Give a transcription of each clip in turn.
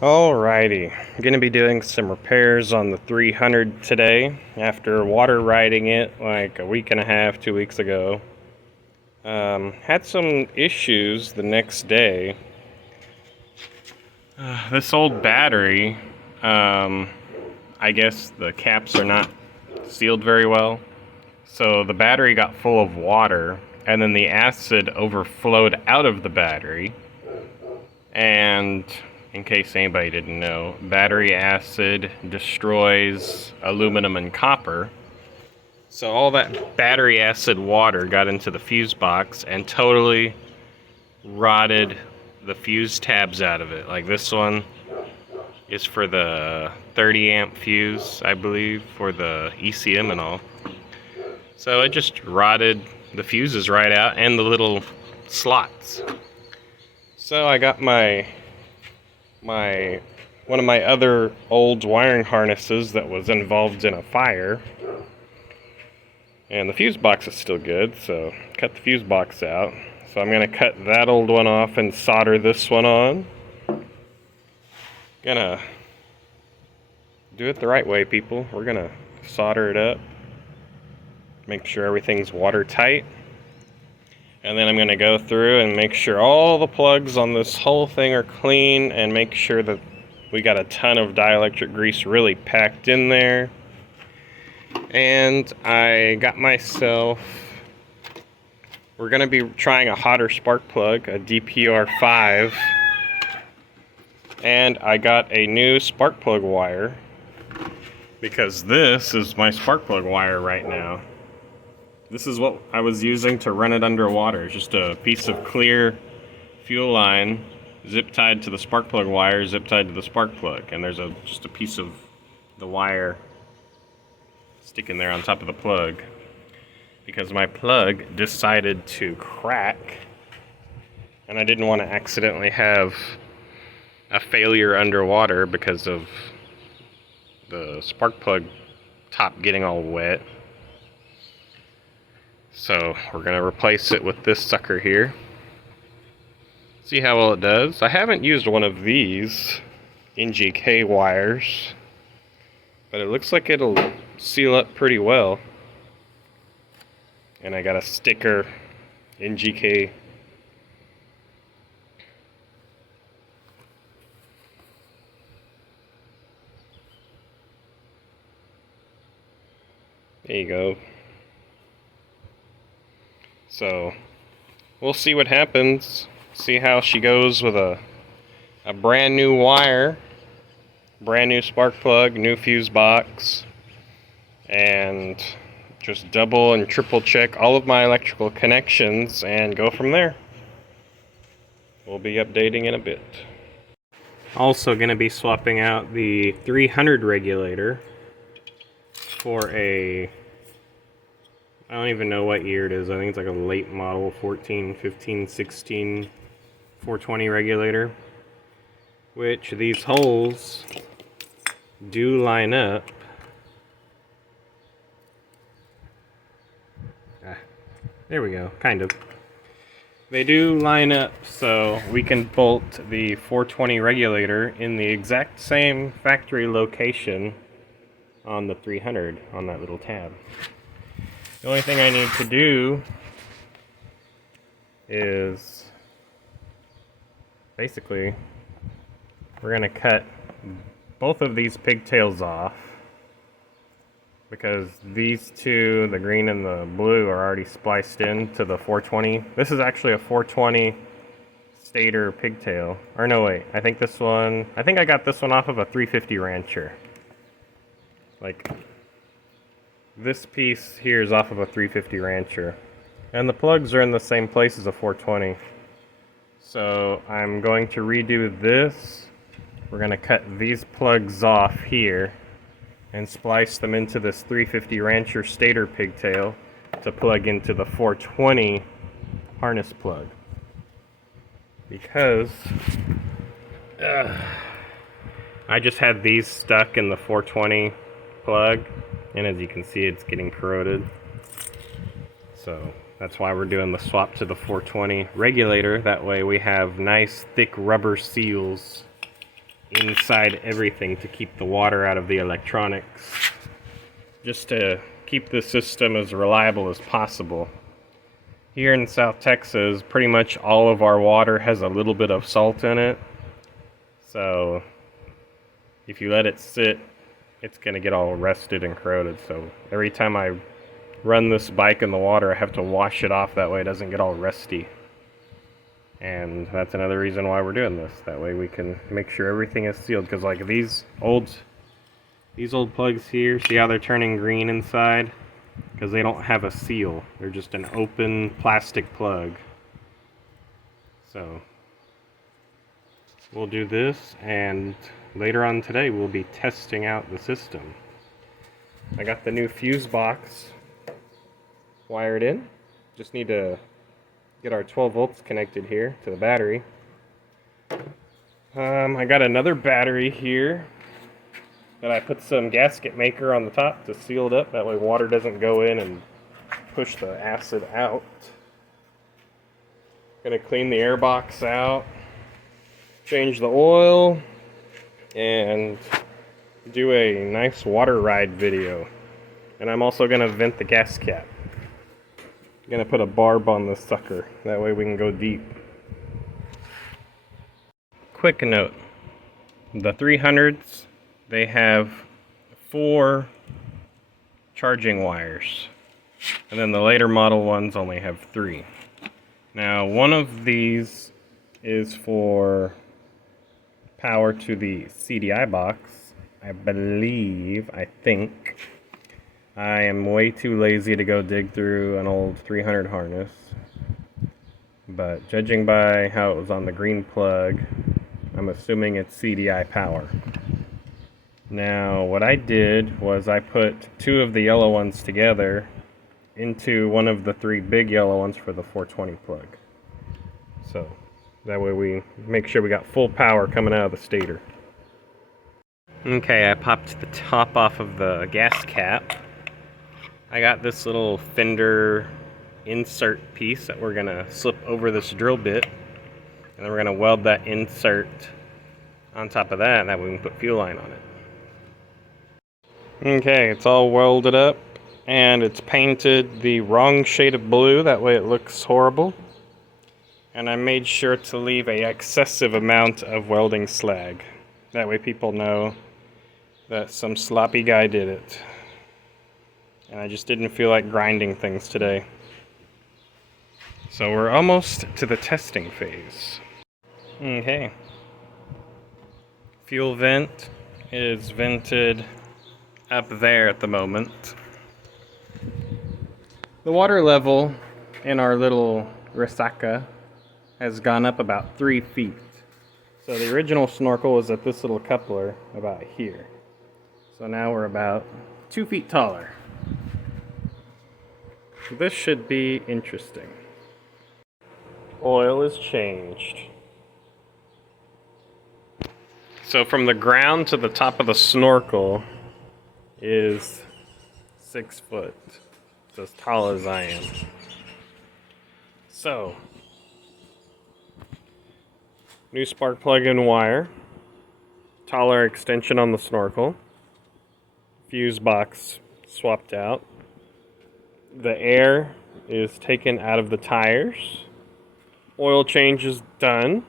Alrighty, I'm going to be doing some repairs on the 300 today after water riding it like a week and a half, 2 weeks ago. Had some issues the next day. This old battery, I guess the caps are not sealed very well. So the battery got full of water and then the acid overflowed out of the battery. And in case anybody didn't know, battery acid destroys aluminum and copper. So all that battery acid water got into the fuse box and totally rotted the fuse tabs out of it. Like this one is for the 30 amp fuse, I believe, for the ECM and all. So it just rotted the fuses right out and the little slots. So I got one of my other old wiring harnesses that was involved in a fire, and the fuse box is still good, so cut the fuse box out. So I'm gonna cut that old one off and solder this one on. Gonna do it the right way, people. We're gonna solder it up, make sure everything's watertight, and then I'm gonna go through and make sure all the plugs on this whole thing are clean and make sure that we got a ton of dielectric grease really packed in there. And I got myself, we're going to be trying a hotter spark plug, a DPR5. And I got a new spark plug wire because this is my spark plug wire right now. This is what I was using to run it underwater. It's just a piece of clear fuel line zip tied to the spark plug wire, zip tied to the spark plug, and there's just a piece of the wire sticking there on top of the plug because my plug decided to crack and I didn't want to accidentally have a failure underwater because of the spark plug top getting all wet. So we're going to replace it with this sucker here. See how well it does. I haven't used one of these NGK wires, but it looks like it'll seal up pretty well. And I got a sticker NGK. There you go. So we'll see what happens. See how she goes with a brand new wire, brand new spark plug, new fuse box, and just double and triple check all of my electrical connections and go from there. We'll be updating in a bit. Also going to be swapping out the 300 regulator for a, I don't even know what year it is. I think it's like a late model 14, 15, 16 420 regulator, which these holes do line up. There we go, kind of. They do line up so we can bolt the 420 regulator in the exact same factory location on the 300 on that little tab. The only thing I need to do is basically we're going to cut both of these pigtails off because these two, the green and the blue, are already spliced into the 420. This is actually a 420 stator pigtail. Or no, wait, I think I got this one off of a 350 Rancher. Like, this piece here is off of a 350 Rancher. And the plugs are in the same place as a 420. So I'm going to redo this. We're going to cut these plugs off here and splice them into this 350 Rancher stator pigtail to plug into the 420 harness plug. Because I just had these stuck in the 420 plug, and as you can see, it's getting corroded. So that's why we're doing the swap to the 420 regulator. That way we have nice thick rubber seals inside everything to keep the water out of the electronics, just to keep the system as reliable as possible. Here in South Texas, pretty much all of our water has a little bit of salt in it. So if you let it sit, it's going to get all rusted and corroded. So every time I run this bike in the water, I have to wash it off. That way it doesn't get all rusty. And that's another reason why we're doing this. That way we can make sure everything is sealed. Because like these old plugs here, see how they're turning green inside? Because they don't have a seal. They're just an open plastic plug. So we'll do this, and later on today we'll be testing out the system. I got the new fuse box wired in. Just need to get our 12 volts connected here to the battery. I got another battery here that I put some gasket maker on the top to seal it up. That way water doesn't go in and push the acid out. Gonna clean the air box out, change the oil, and do a nice water ride video. And I'm also gonna vent the gas cap. I'm gonna put a barb on this sucker. That way we can go deep. Quick note, the 300s, they have 4 charging wires, and then the later model ones only have 3. Now, one of these is for power to the CDI box, I think. I am way too lazy to go dig through an old 300 harness, but judging by how it was on the green plug, I'm assuming it's CDI power. Now, what I did was I put 2 of the yellow ones together into one of the 3 big yellow ones for the 420 plug. So that way we make sure we got full power coming out of the stator. Okay, I popped the top off of the gas cap. I got this little fender insert piece that we're gonna slip over this drill bit, and then we're gonna weld that insert on top of that, and that way we can put fuel line on it. Okay, it's all welded up, and it's painted the wrong shade of blue, that way it looks horrible. And I made sure to leave an excessive amount of welding slag. That way people know that some sloppy guy did it. And I just didn't feel like grinding things today. So we're almost to the testing phase. Okay. Fuel vent is vented up there at the moment. The water level in our little resaca has gone up about 3 feet. So the original snorkel was at this little coupler about here. So now we're about 2 feet taller. This should be interesting. Oil is changed. So from the ground to the top of the snorkel is 6 foot. It's as tall as I am. So, new spark plug-in wire, taller extension on the snorkel, fuse box swapped out. The air is taken out of the tires. Oil change is done.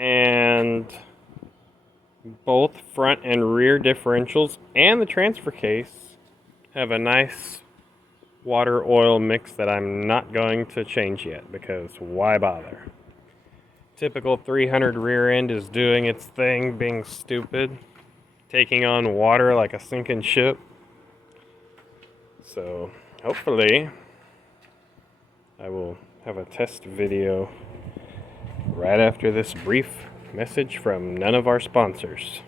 And both front and rear differentials and the transfer case have a nice water oil mix that I'm not going to change yet, because why bother? Typical 300 rear end is doing its thing, being stupid, taking on water like a sinking ship. So hopefully I will have a test video right after this brief message from none of our sponsors.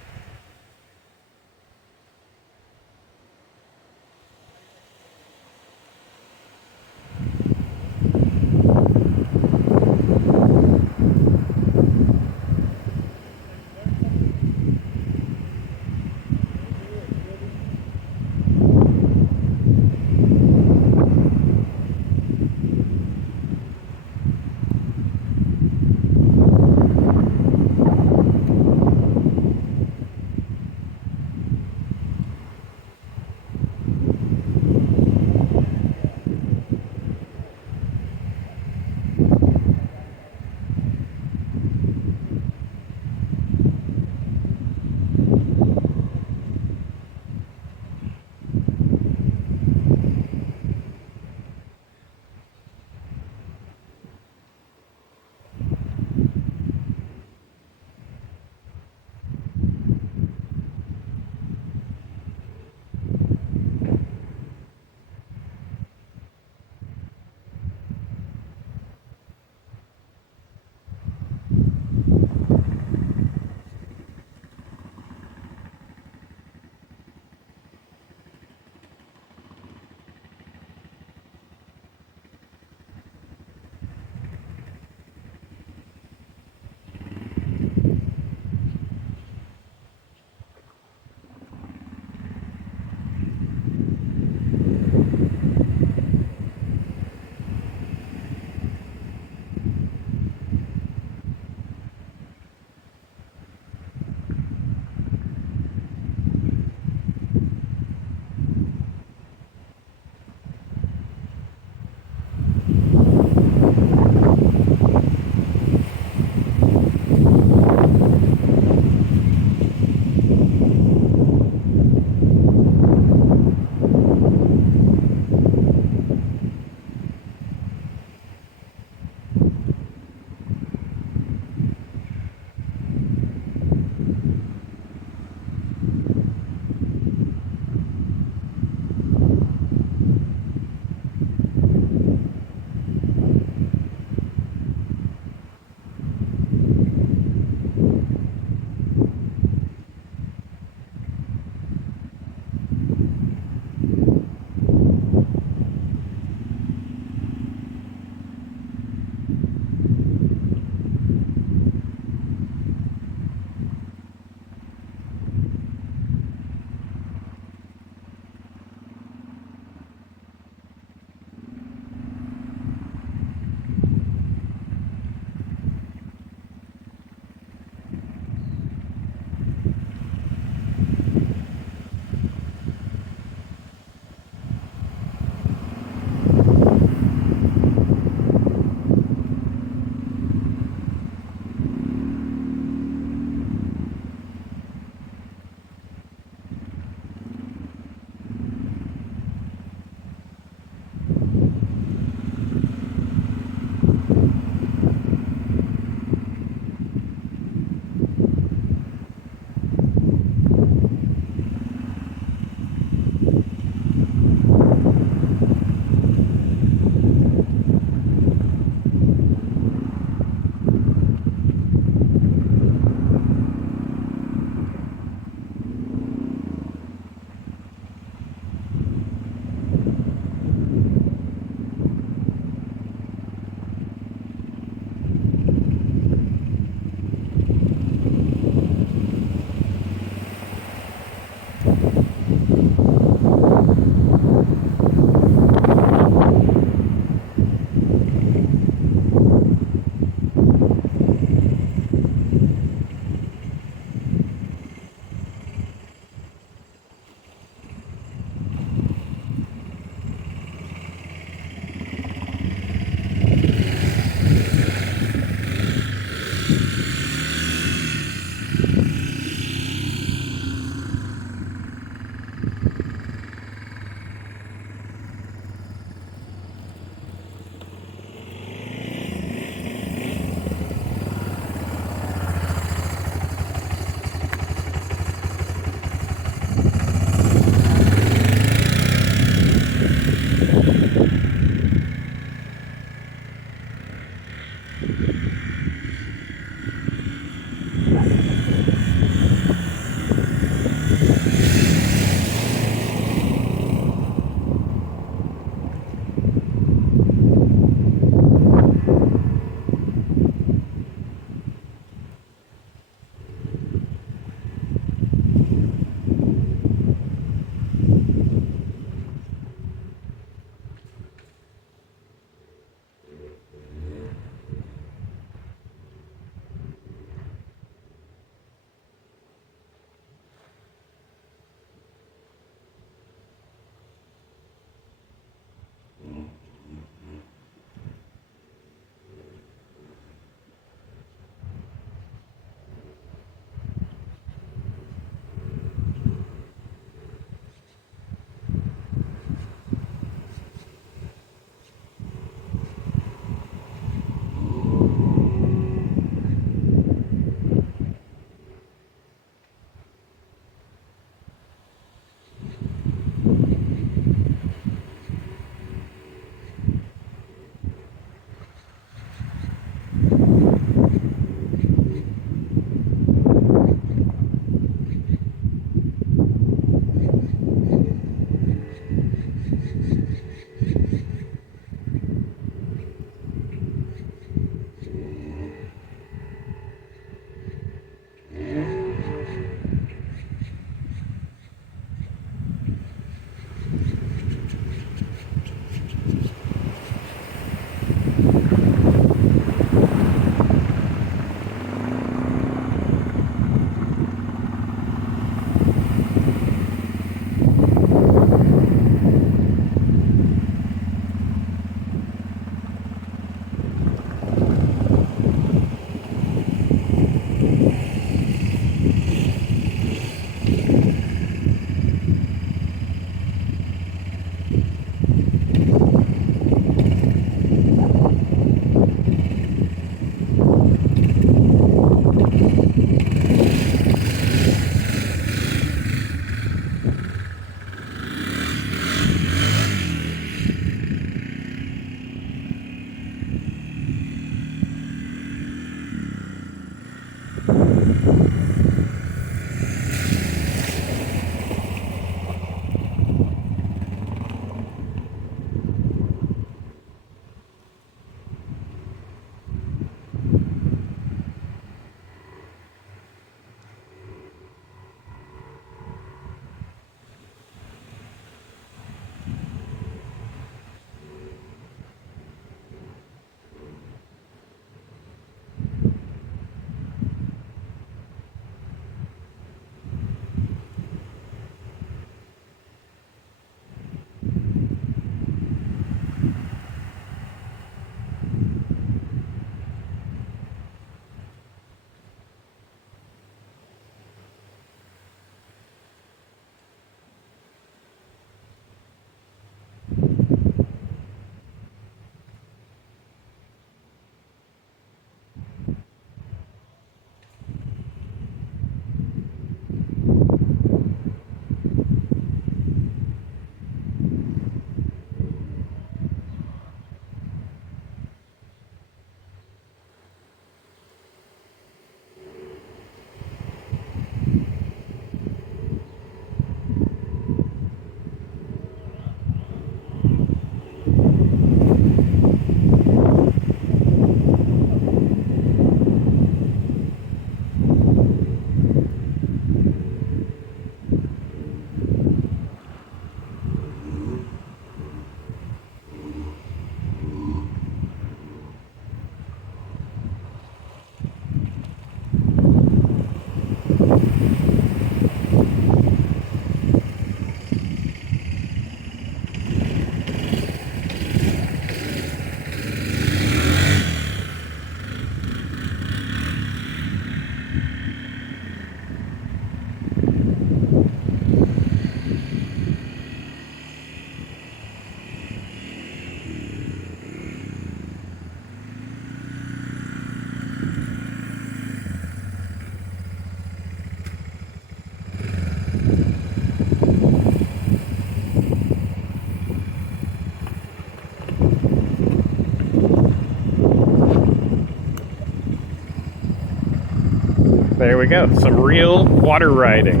there we go. Some real water riding.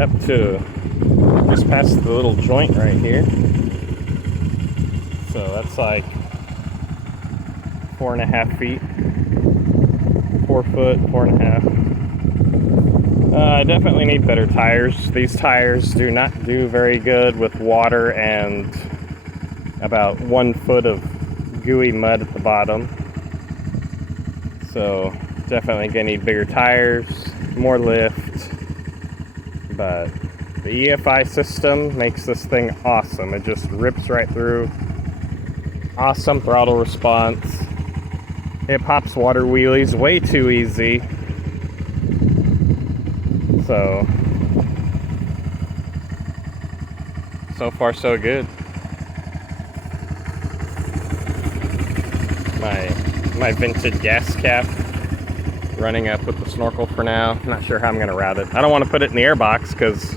Up to just past the little joint right here. So that's like 4.5 feet. 4 foot, 4.5. I definitely need better tires. These tires do not do very good with water and about 1 foot of gooey mud at the bottom. So definitely gonna need bigger tires, more lift. But the EFI system makes this thing awesome. It just rips right through. Awesome throttle response. It pops water wheelies way too easy. So far so good. My vented gas cap running up with the snorkel for now. Not sure how I'm gonna route it. I don't want to put it in the airbox because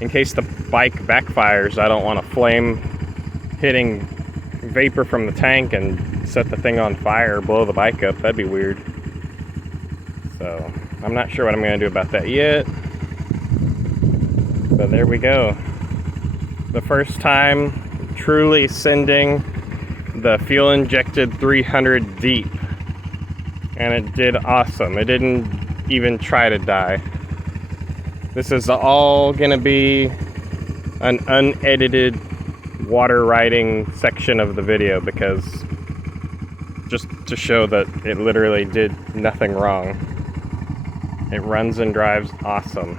in case the bike backfires, I don't want a flame hitting vapor from the tank and set the thing on fire, blow the bike up. That'd be weird. So I'm not sure what I'm gonna do about that yet. But there we go. The first time truly sending the fuel injected 300 deep, and it did awesome. It didn't even try to die. This is all gonna be an unedited water riding section of the video, because just to show that it literally did nothing wrong. It runs and drives awesome.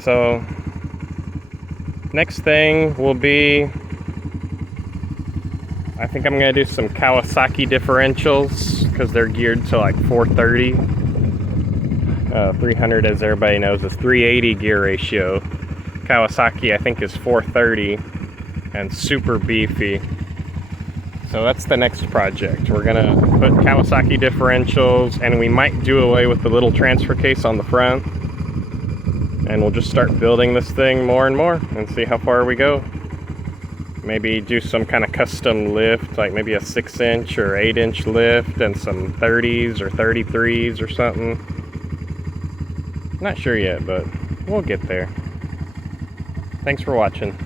So next thing will be, I think I'm gonna do some Kawasaki differentials because they're geared to like 430. 300, as everybody knows, is 380 gear ratio. Kawasaki, I think, is 430 and super beefy. So that's the next project. We're gonna put Kawasaki differentials, and we might do away with the little transfer case on the front. And we'll just start building this thing more and more and see how far we go. Maybe do some kind of custom lift, like maybe a 6-inch or 8-inch lift and some 30s or 33s or something. Not sure yet, but we'll get there. Thanks for watching.